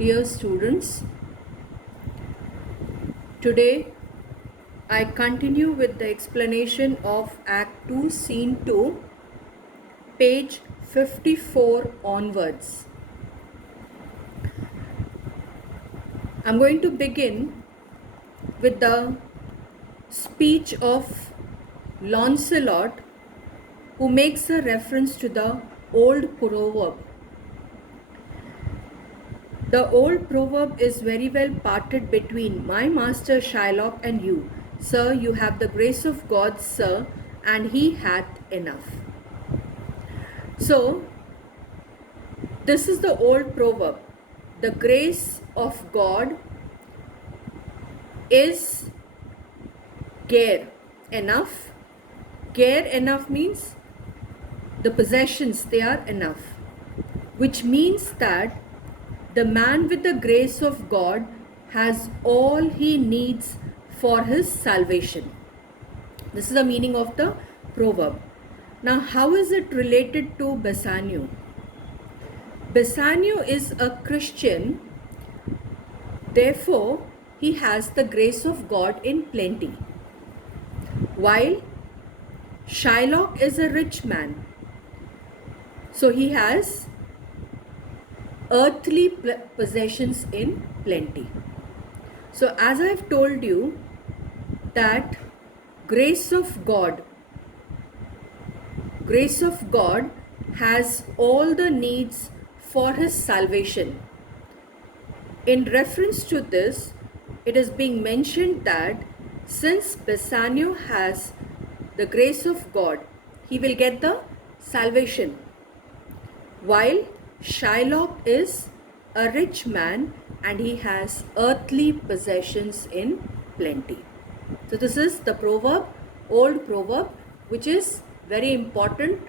Dear students, today I continue with the explanation of Act 2, Scene 2, page 54 onwards. I'm going to begin with the speech of Lancelot, who makes a reference to the old proverb. The old proverb is very well parted between my master Shylock and you. Sir, you have the grace of God, sir, and he hath enough. So, this is the old proverb. The grace of God is care enough. Care enough means the possessions, they are enough. Which means that the man with the grace of God has all he needs for his salvation. This is the meaning of the proverb. Now, how is it related to Bassanio? Bassanio is a Christian, therefore he has the grace of God in plenty. While Shylock is a rich man, so he has earthly possessions in plenty. So as I have told you that grace of God has all the needs for his salvation. In reference to this, it is being mentioned that since Bassanio has the grace of God, he will get the salvation, while Shylock is a rich man and he has earthly possessions in plenty. So this is the proverb, old proverb, which is very important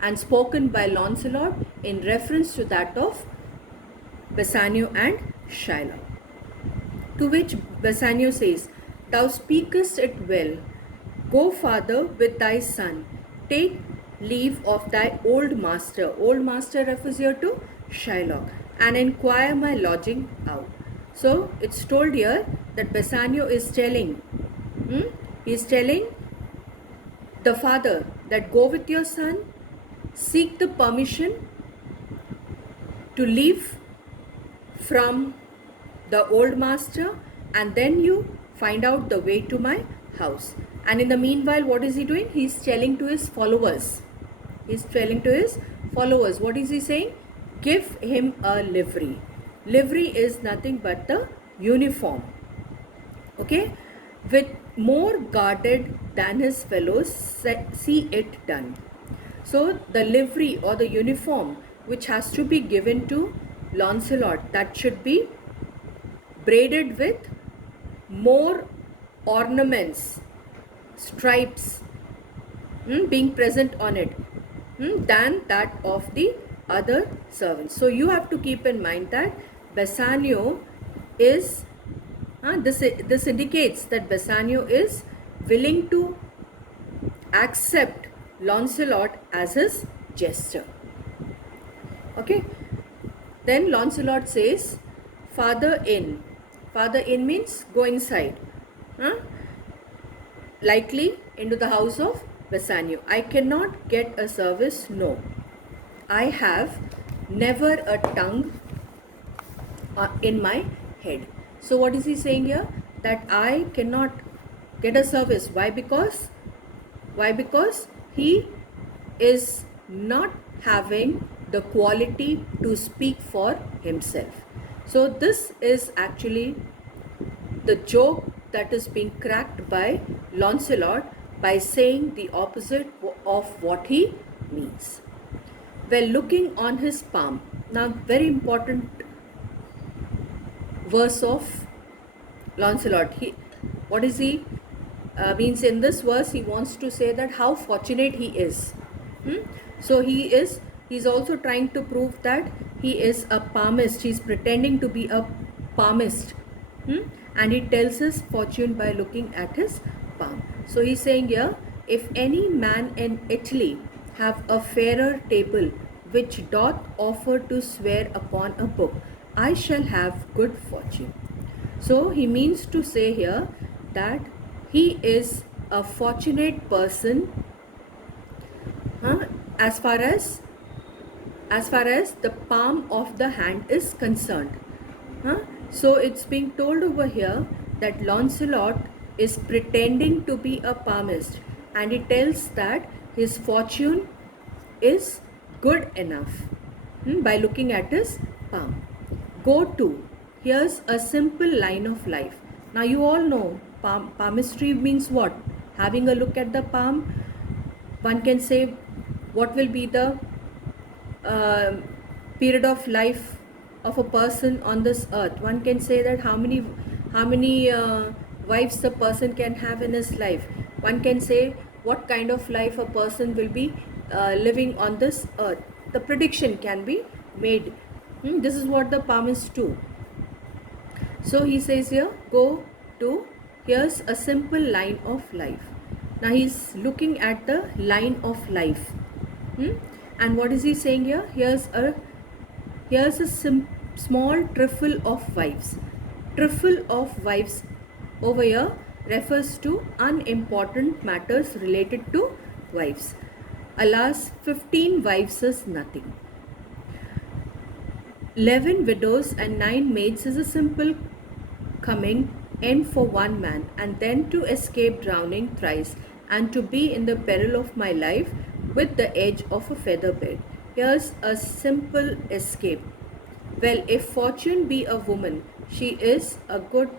and spoken by Lancelot in reference to that of Bassanio and Shylock. To which Bassanio says, thou speakest it well. Go, father, with thy son. Take leave of thy old master. Old master refers here to Shylock, and inquire my lodging out. So it's told here that Bassanio is telling, he's telling the father that go with your son, seek the permission to leave from the old master, and then you find out the way to my house. And in the meanwhile, what is he doing? He's telling to his followers. What is he saying? Give him a livery. Livery is nothing but the uniform. Okay? With more guarded than his fellows, see it done. So the livery or the uniform which has to be given to Lancelot, that should be braided with more ornaments, stripes being present on it than that of the other servants. So you have to keep in mind that Bassanio is, this indicates that Bassanio is willing to accept Lancelot as his jester. Okay. Then Lancelot says, Father in. Father in means go inside. Likely into the house of Bassanio. I cannot get a service, no. I have never a tongue in my head. So what is he saying here? That I cannot get a service. Why? Because he is not having the quality to speak for himself. So this is actually the joke that is being cracked by Lancelot by saying the opposite of what he means. Well, looking on his palm. Now, very important verse of Lancelot. What is he means in this verse? He wants to say that how fortunate he is. So he's also trying to prove that he is a palmist. He's pretending to be a palmist. And he tells his fortune by looking at his palm. So he's saying here, if any man in Italy have a fairer table which doth offer to swear upon a book, I shall have good fortune. So he means to say here that he is a fortunate person, huh, as far as the palm of the hand is concerned. Huh? So it's being told over here that Lancelot is pretending to be a palmist, and he tells that his fortune is good enough by looking at his palm. Go to. Here's a simple line of life. Now you all know palmistry means what? Having a look at the palm. One can say what will be the uh, period of life of a person on this earth. One can say that how many wives a person can have in his life. One can say what kind of life a person will be living on this earth. The prediction can be made. This is what the palmists do. So he says here, go to, here's a simple line of life. Now he's looking at the line of life. And what is he saying here? Here's a small trifle of wives. Trifle of wives over here refers to unimportant matters related to wives. Alas, 15 wives is nothing. 11 widows and 9 maids is a simple coming end for one man, and then to escape drowning thrice, and to be in the peril of my life with the edge of a feather bed. Here's a simple escape. Well, if fortune be a woman, she is a good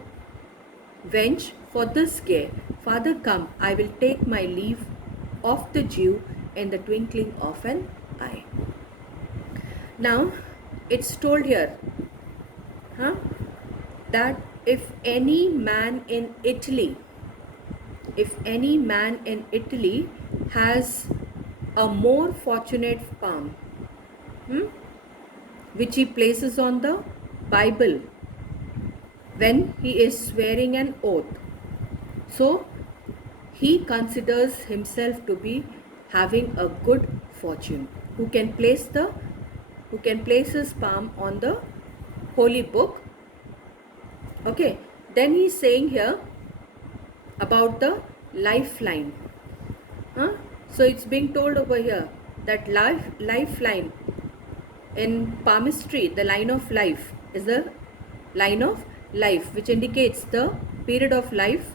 wench for this care. Father, come, I will take my leave of the Jew in the twinkling of an eye. Now, it's told here that if any man in Italy has a more fortunate palm, which he places on the Bible when he is swearing an oath, so he considers himself to be having a good fortune, who can place his palm on the holy book. Okay, then he's saying here about the lifeline. So it's being told over here that lifeline in palmistry, the line of life is the line of life, which indicates the period of life,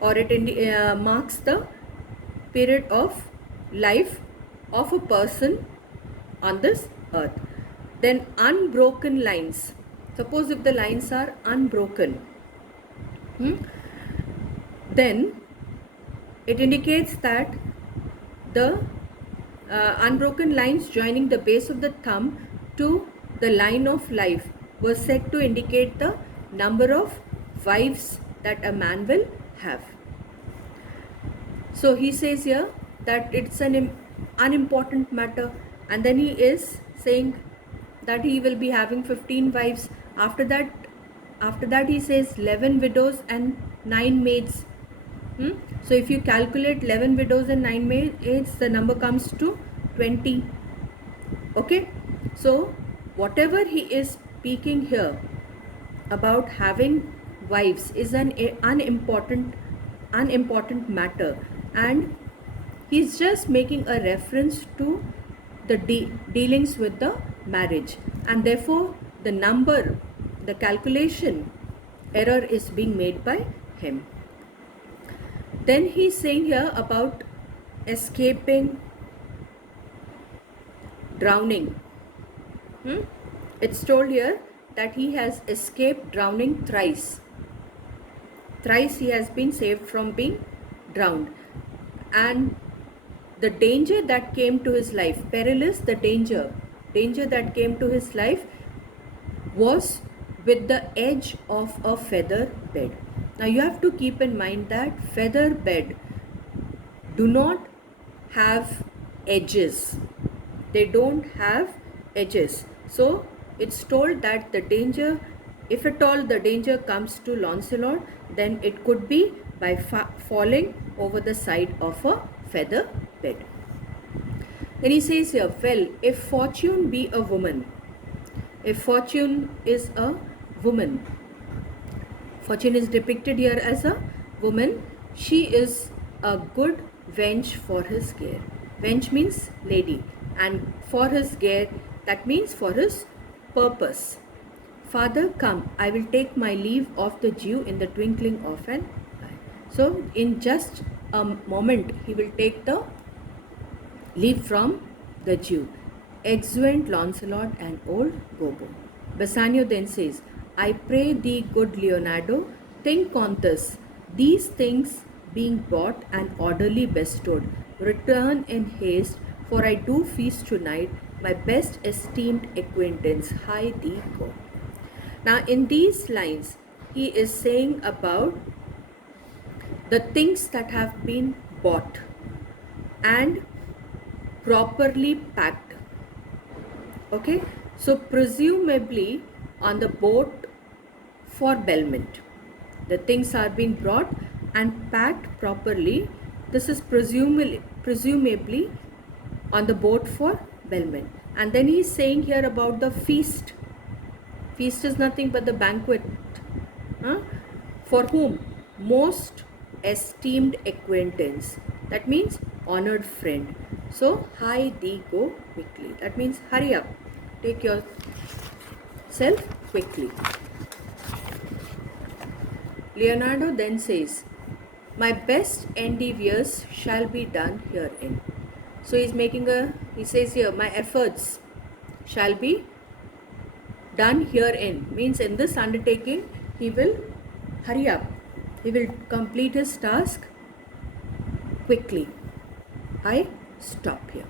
or it marks the period of life of a person on this earth. Then unbroken lines. Suppose if the lines are unbroken, then it indicates that the unbroken lines joining the base of the thumb to the line of life was said to indicate the number of wives that a man will have. So he says here that it's an unimportant matter, and then he is saying that he will be having 15 wives. After that he says 11 widows and 9 maids. So if you calculate 11 widows and 9 maids, the number comes to 20. Okay, so whatever he is speaking here about having wives is an unimportant matter, and he's just making a reference to the dealings with the marriage, and therefore the calculation error is being made by him. Then he's saying here about escaping drowning. It's told here that he has escaped drowning thrice. Thrice he has been saved from being drowned. And the danger that came to his life, perilous, the danger that came to his life was with the edge of a feather bed. Now you have to keep in mind that feather bed do not have edges. They don't have edges. So it's told that the danger, if at all the danger comes to Lancelot, then it could be by falling over the side of a feather bed. Then he says here, well, if fortune be a woman, If Fortune is a woman, Fortune is depicted here as a woman. She is a good wench for his care. Wench means lady, and for his care, that means for his purpose. Father, come, I will take my leave of the Jew in the twinkling of an eye. So, in just a moment, he will take the leave from the Jew. Exeunt Launcelot and old Gobbo. Bassanio then says, I pray thee, good Leonardo, think on this. These things being bought and orderly bestowed, return in haste, for I do feast tonight my best esteemed acquaintance, high thee go. Now, in these lines, he is saying about the things that have been bought and properly packed. Okay, so presumably on the boat for Belmont, the things are being brought and packed properly. This is presumably on the boat for Belmont. And then he is saying here about the feast. Feast is nothing but the banquet. For whom? Most esteemed acquaintance. That means honored friend. So, hie thee go quickly. That means hurry up. Take yourself quickly. Leonardo then says, my best endeavors shall be done herein. So he says here, my efforts shall be done herein. Means in this undertaking, he will hurry up. He will complete his task quickly. I stop here.